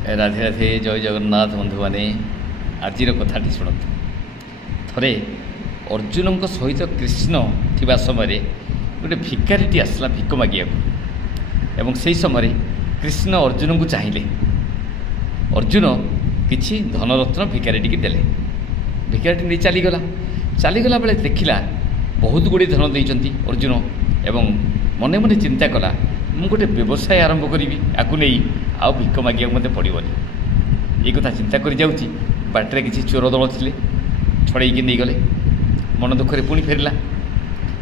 राधे राधे जय जगन्नाथ बंधु मैंने आज कथाटी शुणु थे अर्जुन सहित कृष्ण थिबा समय गोटे भिखारीटी आसला भिक मागिया एवं से समय कृष्ण अर्जुन को चाहिए अर्जुन किछि धनरत्न भिखारीटी की देले भिखारीटी नहीं चलीगला बेले देखला बहुत गुड़ी धन देइचंती अर्जुन एवं मने मने चिंता कला मु गोटे व्यवसाय आरंभ करी आकु नहीं आउ भिक मागिया मत पड़ोनी ये कथा चिंता कर जाऊँगी बाटे किसी चोर दल थे छड़े नहीं गले मन दुखरे पुणी फेरला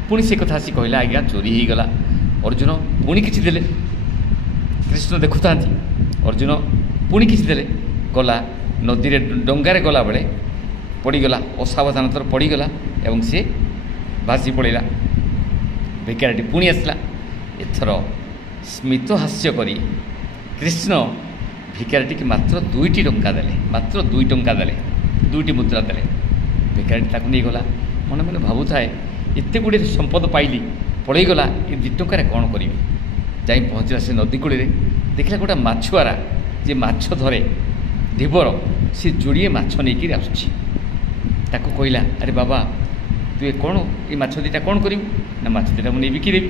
पुणी से कथा आसी कहला आज्ञा चोरी हो गला अर्जुन पुणी किसी देले कृष्ण देखुता अर्जुन पुणी किसी देले गला नदी रे डंगारे गला बेले पड़गला असावधानतर पड़गला एवं सी भासी पड़ेगा भिखारीटी पुणी आसला एथर स्मित हास्य करी कृष्ण भिखारीटी की मात्र 2टी टंका देले मात्र 2 टंका देले 2टी मुद्रा देले भिखारीटी ताकू नहीं गला मन मन भावुए एत गुड़े संपद पाइली पड़ेगला ये 2 टंकार कौन करी जाई पहुँचला से नदी कूल देखला गोटे माछुआरा जे माछ धरे धीवर सी जोड़िए माछ नहीं आसुची ताकू कहला अरे बाबा तु ये कौन ये माछ दुटा कौन करू ना माछ दुटा मुझे बिकिदेवी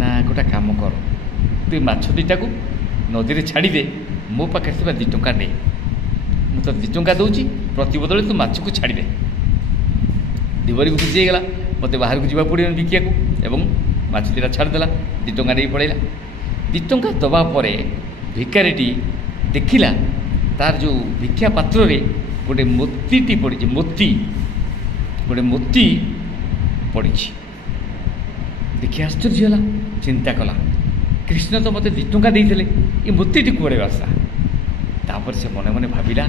ना गोटे काम कर तु माछ दुटा को नदी में छाड़दे मो पाखे 2 टंका नहीं मुझे 2 टंका दूची प्रति बदले तू माछ को छाड़दे दिवरी को बुझीगला मत बाहर को जावा पड़े बिकिया एवं माछ दुटा छाड़देला 2 टंका नहीं पड़ेगा 2 टंका दबा पर भिखारीटी देखिला तार जो भिक्षा पात्र रे गोटे मोतीटी पड़ी मोती गोटे मोती पड़ी देखिए आश्चर्य है चिंता कला कृष्ण तो मत 2 टंका देते ये मोतीटी कुआड़े आसा तापर से मने मने भाविला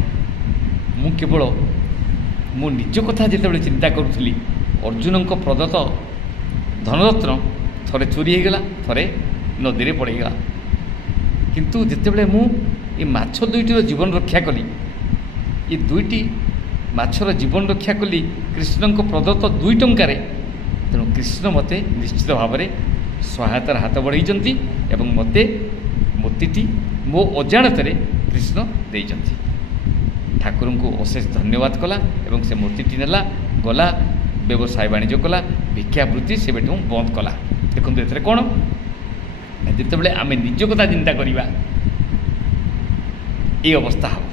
मु केवल मो निज कथा जिते चिंता करुली अर्जुन प्रदत्त धनरत्न थरे चोरी हो गला थरे नदी में पड़ेगा किंतु जितेबले मु ये माछ 2टीर जीवन रक्षा कली ये 2टी माछर जीवन रक्षा कली कृष्ण प्रदत्त 2 टंकार तेणु कृष्ण मते निश्चित भाव में सहायतार हाथ बढ़ाई एवं मते मोतीटी मो अजाणत कृष्ण देइचंती ठाकुर को अशेष धन्यवाद कला एवं से मोतीटी नेला गला व्यवसाय वाणिज्य कला भिक्षावृत्ति से बेटू बंद कला देखो ये कौन जिते आम निज कथा चिंता करवा ये अवस्था हम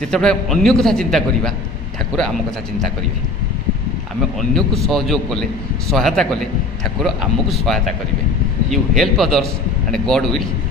जिते अन्य कथा चिंता करवा ठाकुर आम कथा चिंता करेंगे आम अन्य को सहयोग कले सहायता कले ठाकुर आमको सहायता करेंगे you help others and God will help.